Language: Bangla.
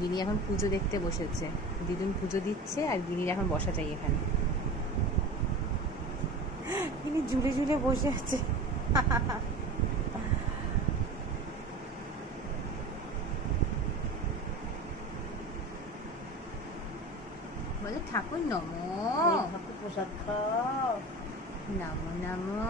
গিনি এখন পুজো দেখতে বসেছে, দিদুন পুজো দিচ্ছে আর গিনির এখন বসা চাই এখানে। গিনি ঝুলে ঝুলে বসে আছে। বলে ঠাকুর নমো, ঠাকুর প্রসাদ খাও। নমো নমো।